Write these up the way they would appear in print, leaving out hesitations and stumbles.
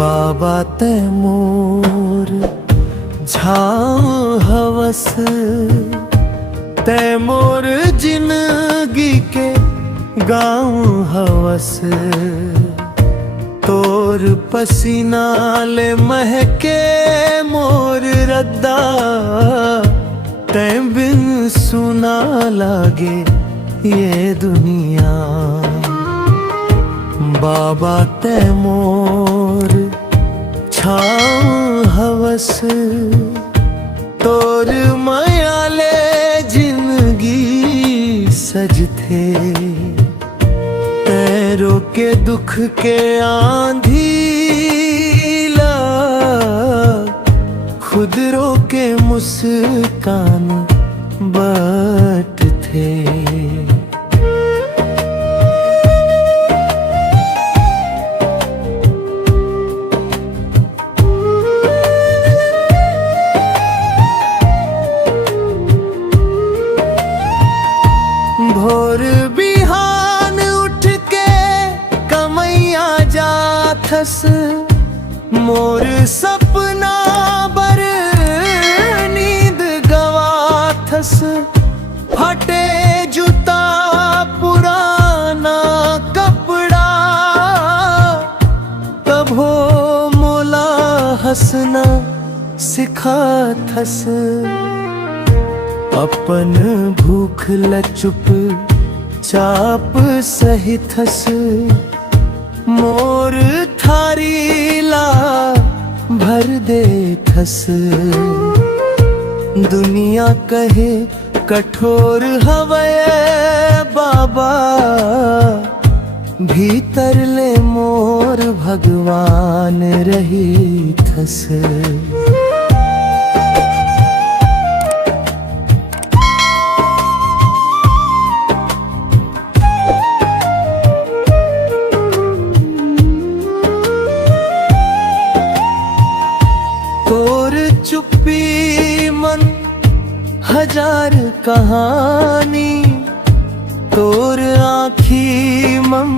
बाबा तैमूर झाँव हवस, तैमूर जिंदगी के गाँव हवस। तोर पसीना ले महके मोर रद्दा, तै बिन सुना लागे ये दुनिया। बाबा तैमूर छाँव हवस, तोर मायाले जिंदगी सज थे। तैरो के दुख के आंधी ला, खुद रो के मुस्कान बट थे। भोर बिहान उठ के कमैया जाथस, मोर सपना बर नींद गवाथस। फटे जूता पुराना कपड़ा, तभो मोला हंसना सिखाथस। अपन भूख लचुप चाप सहिथस, मोर थारी ला भर देथस। दुनिया कहे कठोर हवय बाबा, भीतर ले मोर भगवान रहीथस। तोर चुप्पी मन हजार कहानी, तोर आँखी मम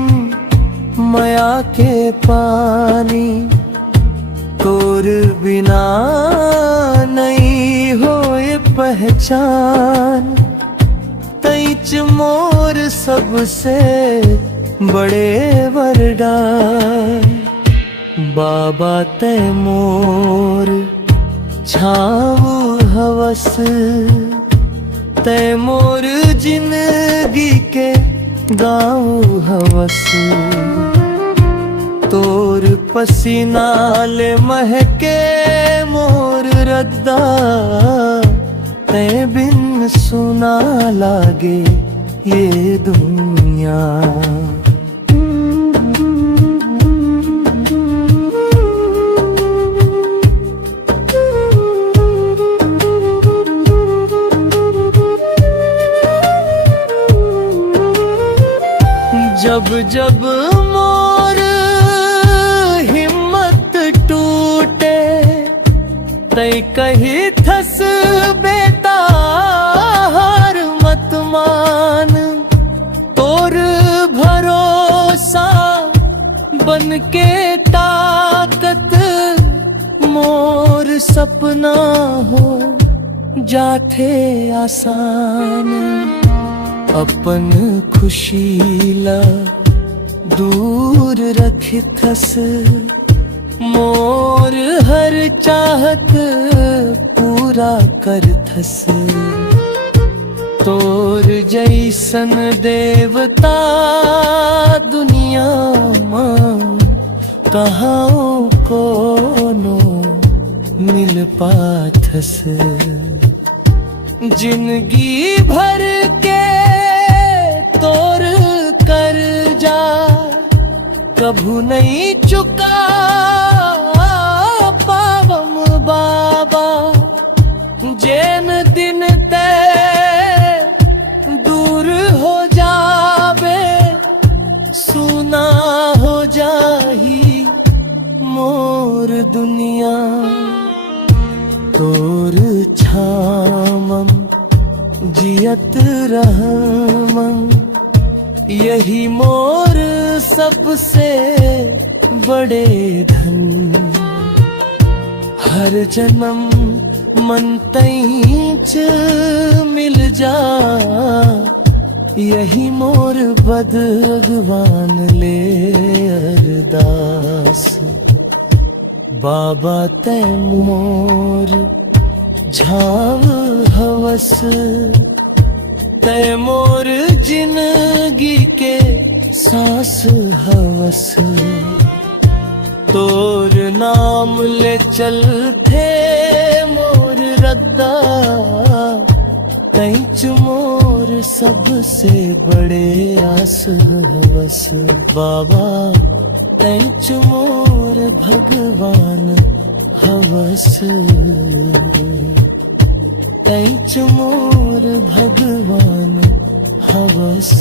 माया के पानी। तोर बिना नहीं होए पहचान, तैच मोर सबसे बड़े वरदान। बाबा तैमूर छाँव हवस, तैमूर जिंदगी के गाँव हवस। तोर पसीना ले महके मोर रद्दा, तै बिन सुना लागे ये दुनिया। जब जब मोर हिम्मत टूटे, तै कही थस बेटा हार मत मान। तोर भरोसा बन के ताकत, मोर सपना हो जाथे आसान। अपन खुशी ला दूर रखिथस, मोर हर चाहत पूरा करथस। तोर जैसन देवता दुनिया मां, कहाँ कोनो मिल पाथस। जिंदगी भर के तोर कर्जा कभू नहीं चुका पावम बाबा। जैन दिन ते दूर हो जावे, सुना हो जाही मोर दुनिया। तोर छामम जियत रहमं, यही मोर सबसे बड़े धन हर जन्म मन तैच मिल जा यही मोर बद अगवान ले अरदास बाबा तै मोर झाव हवस तै मोर जिंदगी के सांस हवस तोर नाम ले चलते मोर रद्दा तैच मोर सबसे बड़े आस हवस बाबा तैच मोर भगवान हवस तैच मोर भगवान हवस।